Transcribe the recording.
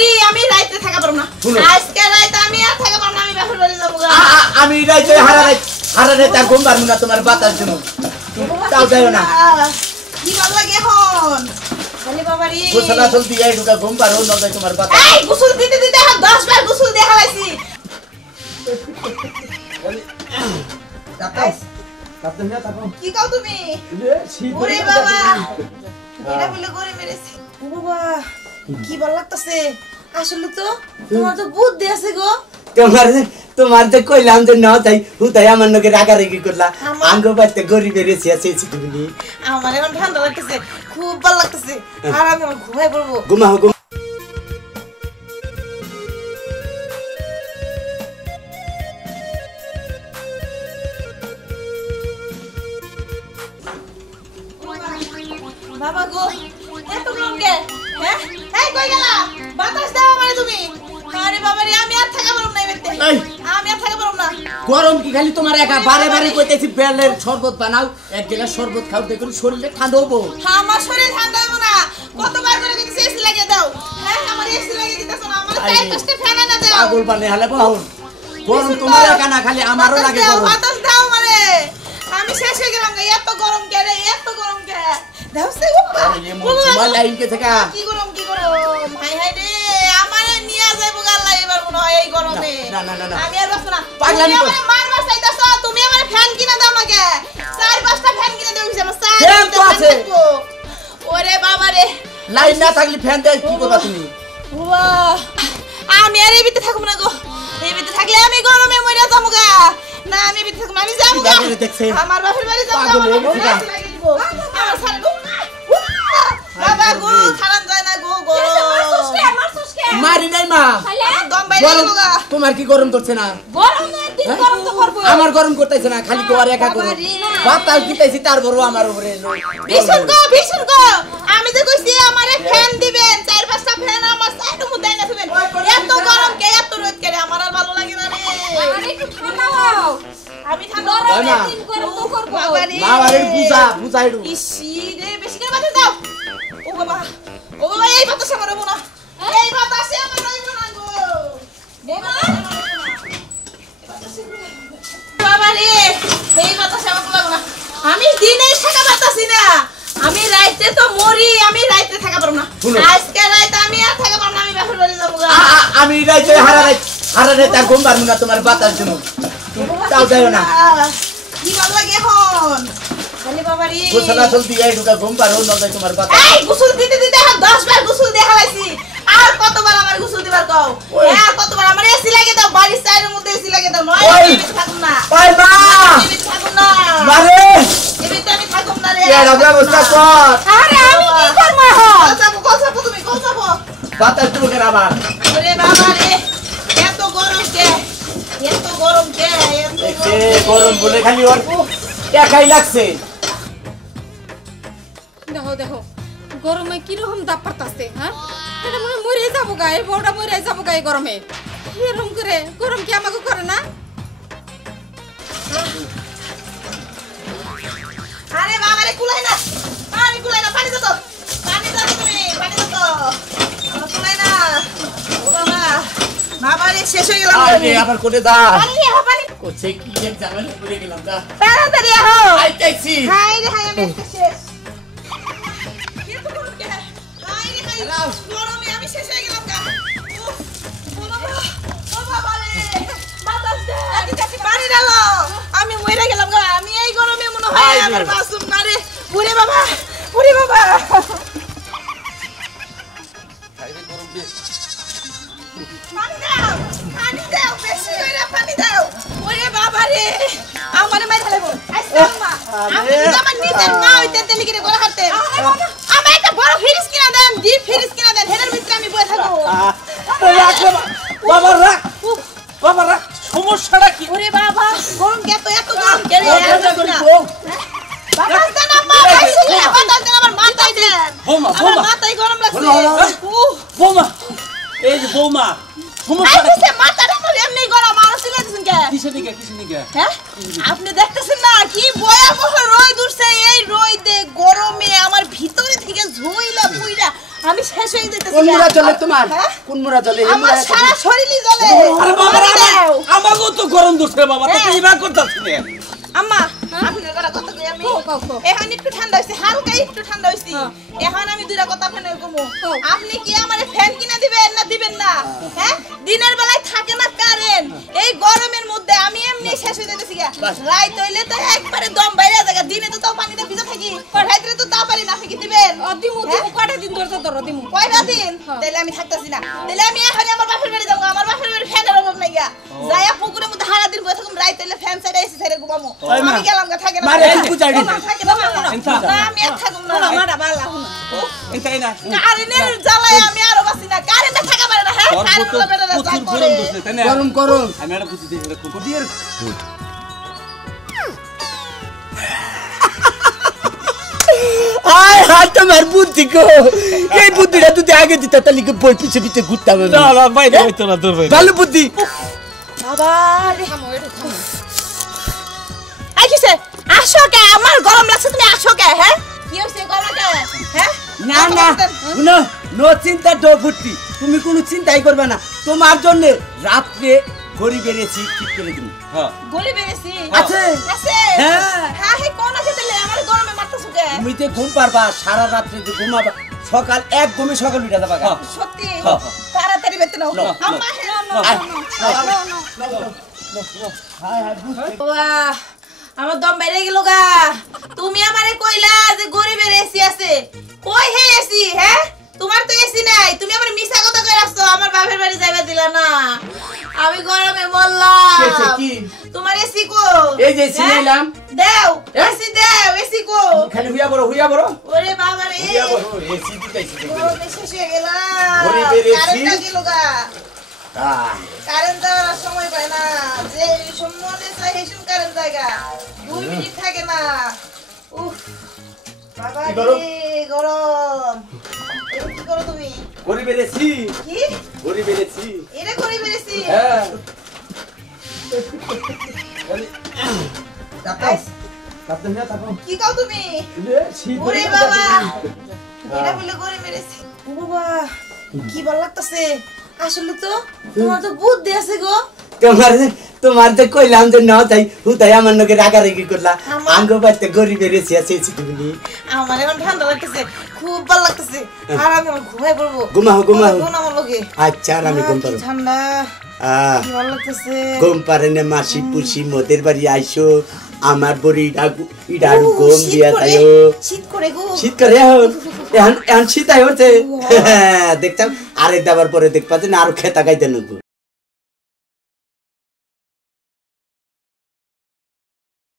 মরি আমি রাইতে থাকা পারব না আজকে রাইতে আমি আর থাকা পারব না আমি বাপের বাড়ি যাব আমি রাইতে হারা রাইতে আর ঘুম পারবো না তোমার বাতাস জন্য তাও যাইও না কি ভালো লাগে এখন খালি বাবারি গোসল আসল দিয়ে ঢুকা ঘুম পারো না যাই তোমার বাতাস এই গোসল দিতে দিতে 10 বার গোসল দিয়ে হালাইছি তাকাও তাতে না তাকাও কি কও তুমি ওরে বাবা এটা বলে করে মেরেছি ও বাবা কি ভালো লাগতেছে আসলে তো তোমার তো বুদ্ধি আছে গো তোমার যে কইলাম যে না তাই হুতাই আমার নকে রাগারাগি করলা আঙ্গ বাইতে গরিবের এসে আছে তুমি আমার এখন ঠান্ডা লাগতেছে খুব ভালো লাগতেছে আর আমি ঘুমাই পড়বো ঘুমাও বাবা গো এত গরম কে হ্যাঁ এই কই গেলা বাতাস দাও আমারে তুমি আরে বাবা রে আমি আর থাকা পারব না এতে আমি আর থাকা পারব না গরম কি খালি তোমার একা বারে বারে কইতেছি বেলের শরবত বানাও এক গ্লাস শরবত খাও দেখুন শরীরে ঠান্ডা হবো আমার শরীর ঠান্ডা হবো না কতবার করে কইতেছি এসি লাগিয়ে দাও হ্যাঁ আমার এসি লাগিয়ে দিতেছ না আমার চাই পাঁচটা ফ্যান এনে দাও পাগল বানে হালে বাহুন গরম তোমার একা না খালি আমারও লাগে গরম বাতাস দাও আমারে আমি শেষ হয়ে গেলাম এত গরম কে রে এত গরম কে দাওছে উপা তোমার লাইন কে থাকা কি গরম হাই হাই রে আমারে নিয়া যাইবো গাল্লা এবার মনে হয় এই গরমে না আমি আর বাসনা পাগলামি কর মারবার চাইতাছ তুমি আমারে ফ্যান কিনা দাও না কে 4-5টা ফ্যান কিনা দেও আমার ফ্যান তো আছে ওরে বাবা রে লাইন না থাকলে ফ্যান দেই কি করবা তুমি বাহ আমি আর এই ভিতরে থাকব না গো এই ভিতরে থাকলে আমি গরমে মইরা যাবো গা না আমি ভিতরে থাকব আমি যাবো গা আমার বাপের বাড়ি যাবো আমার সারা বাবা গো খারাপ যায় না গো গরম মারি নাই মা দম বাইরে গেল গা তোমার কি গরম করছে না গরম না দিন গরম তো করব আমার গরম করতেছে না খালি তো আর একা গরম বাতাস দিতেছি তার বড় আমার উপরে ভীষণ গো আমি যে কইছি আমারে ফ্যান দিবেন 4-5টা ফ্যান আমার সাইডে মধ্যে না দিবেন এত গরম কে এত রোদ কে আমার আর ভালো লাগে না রে আরে একটু ঠান্ডা হও আমি ঠান্ডা গরমে দিন গরম তো করব বাবারে বুঝাইডু ইসি রে বেশি করে বাতাস দাও ও বাবা এই বাতাস আমার হবো না এই বাতাসে আমার হইব না গো বাবা রে এই বাতাসে আমার লাগো না আমি দিনে থাকা পারতাছি না আমি রাইতে তো মরি আমি রাইতে থাকা পারব না আজকে রাইতে আমি আর থাকা পারব না আমি বাপের বাড়ি যাব আমি রাইতে হারা রাইতে আর ঘুম পারবো না তোমার বাতাস জন্য তাও যাইও না কি ভালো লাগে এখন খালি বাবারি গোসল আসল দিয়ে ঢুকা ঘুম পারো না যাই তোমার বাতাস এই গোসল দিতে দিতে 10 বার গোসল দিয়ে হালাইছি আর কতবার আমার গোসল দিবার কও আর কতবার আমার এসি লাগিয়ে দাও বাড়ির সাইডের মধ্যে এসি লাগিয়ে দাও নয় আমি থাকুম না ওই মা আমি থাকুম না মারে আমি থাকুম না রে এর ব্যবস্থা কর আরে আমি কি করব এখন কোথাবো তুমি কোথাবো বাতাস ঢুকে আবার ওরে বাবা রে এত গরম কে দেখে গরম বলে খালি ওর একাই লাগছে দেখো গরমে কি রকম দাপ পড়তাছে হ্যাঁ এটা মনে মরে যাবো গায়ে বড়টা মরে যাবো গায়ে গরমে এরকম করে গরম কি আমাকে করে না আরে বাবা রে কুলাই না পানি দাও তো তুমি পানি দাও তো কুলাই না ও বাবা বাবা রে শেষ হয়ে গেলাম আরে আবার কোটে দা পানি কোছে কি এক জায়গায় পড়ে গেলাম দা তাড়াতাড়ি আহো আইতাছি হাই রে আমি শেষ গরমে আমি শেষ হয়ে গেলাম গা ও বাবা রে বাতাস দে পানি ডালো আমি মরে গেলাম গা আমি এই গরমে মনে হয় আমার বাসুম না রে ওরে বাবা খাইরে গরম দে পানি দাও বেশি করে পানি দাও ওরে বাবা রে আমারে মাই ফেলবো আইসাম্মা আমি আমার নিজের মা হইতে তেলি করে গলা হাতে আমি একটা বড় ফ্রিজ কিনা দেন ডিপ ফ্রিজ কিনা দেন হেডের ভিতরে আমি বসে থাকবো বাবা রাখ সমস্যাটা কি ওরে বাবা গরম এত গরম কে রে বাতাস দেন আম্মা বাতাস দেন আমার মাথায় দেন আমার মাথায় গরম লাগছে বৌমা এই যে বৌমা সমস্যাটা আইছে মাথাটা তো এমনি গরম আর সিলাইছেন কে কিসে নিকে হ্যাঁ আপনি দেখতেছেন না কি ভয়াবহ রোদ উঠছে এই রোদে গরমে আমার ভিতরে থেকে ঝইলা পুইরা আমি শেষ হয়ে যেতে লাগতেছে কোন মুড়া চলে তোমার কোন মুড়া চলে আমার সারা শরীরই জ্বলে আরে বাবা আমাগো তো গরম দোষে বাবা তো এইবা করতাছ না আম্মা আপনার কথা কই আমি এখন একটু ঠান্ডা হইছে হালকা একটু ঠান্ডা হইছে এখন আমি দুইটা কথা আপনাকে কমু আপনি কি আমারে ফ্যান কিনা দিবেন না দিবেন না হ্যাঁ দিনের বেলায় থাকে না কারেন্ট এই গরমের মধ্যে আমি এমনি শেষ হয়ে যাইতেছি রাত হইলে তো একবারে দম বাইরে যায় দিনে তো তাও পানিতে ভিজে থাকি রাতে তো তাও পারি না আপনি কি দিবেন দিমু কয়টা দিন ধরে দিমু কয়টা দিন তাহলে আমি থাকতাছি না তাহলে আমি এখন আমার বাপের বাড়ি যাবো আমার বাপের বাড়ি ফ্যানের অভাব নাই গা যাইয়া পুকুরের মধ্যে সারা দিন বসে থাকুম রাত হইলে ফ্যান সাইডে এসে সাইডে ঘুমামু আমি গেলাম গা থাকে না মারে বুঝাই দি থাকে না না আমি আর থাকুম না মারা বালা হুন এটাই না কারেন্টের জ্বালায় আমি আরো বাসি না কারেন্টে থাকা পারে না হ্যাঁ কারেন্ট বেটা যা করে গরম দোষে তাই না গরম গরম আমি এটা বুঝি দেখি কোন দিয়ে আয় হাত তোমার বুদ্ধি গো এই বুদ্ধিটা তুই আগে দিতা তাহলে কি বই পিছে পিছে ঘুরতাম না না বাইরে হইতো না দূর বাইরে ভালো বুদ্ধি বাবা রে থামো এটা থামো আই কিসে আসো কে আমার গরম লাগছে তুমি আসো কে হ্যাঁ কি হইছে গরম কে হ্যাঁ না না শুনো নো চিন্তা ডো বুদ্ধি তুমি কোনো চিন্তাই করবে না তোমার জন্য রাতে গড়ি বেরিয়েছি ঠিক করে দিন হ্যাঁ গলি বেরেছি আছে আছে হ্যাঁ হ্যাঁ হে কোন আছে তাহলে আমার গরমে মারতেছো কে তুমি তো ঘুম পারবা সারা রাত্রে যে ঘুমাবা সকাল এক ঘুমে সকাল উঠে যাবা গা। সত্যি হ্যাঁ। তাড়াতাড়ি বেতে নাও নাও, আম্মা বাহ আমার দম বেড়ে গেল গা তুমি আমারে কইলা যে গরিবের এসি আছে কই হে এসি হ্যাঁ তোমার তো এসি নাই তুমি আমার মিছা কথা কই রাখছো আমার বাপের বাড়ি যাইবা দিলা না আমি গরমে কেছে মরলাম কি? তোমার এসি কো এই যে এসি হ্যাঁ? নিলাম। দাও এসি দাও এসি কো খালি হুইয়া বড় ওরে বাবা রে হুইয়া বড় এসি দিতেছি গরমে শেষ হয়ে গেলাম গরিবের এসি? কারেন্টটা গেল গা আহ কারেন্ট দেওয়ার সময় পায় না যে সম্মানে চাই হেসুন কারেন্ট জায়গা 2 মিনিট থাকে না উফ বাবা কি গরম? রে গরম এরকম কি করো তুমি গড়ি বেরিয়েছি কি গড়ি বেরিয়েছি এটা করে বেরেছি হ্যাঁ কি কাও তুমি ওরে বাবা এটা বলে করে মেরেছি ও বাবা কি ভালো লাগতেছে আসলে তো তোমার তো বুদ্ধি আছে গো তোমার তো কইলাম যে না তাই হুতাই আমার নকে রাগারাগি করলা আমার- আঙ্গ বাইতে গড়ি বেরিয়েছি আছে তুমি আমার এখন ঠান্ডা লাগতেছে খুব ভালো লাগতেছে আর আমি আমার ঘুমাই পড়বো ঘুমাও। আমার লগে আচ্ছা আর আমি ঘুম কি পারো ঠান্ডা আহ কি ভালো লাগতেছে ঘুম পারে না মাসি পুষি মোদের বাড়ি আইসো আমার বড়ি ইডাড়ু ঘুম দিয়া তাইও শীত করে গো শীত করে এখন শীত আই হচ্ছে দেখতাম আরেক দাবার পরে দেখবা যে না আরো খেতা খাইতে নেবো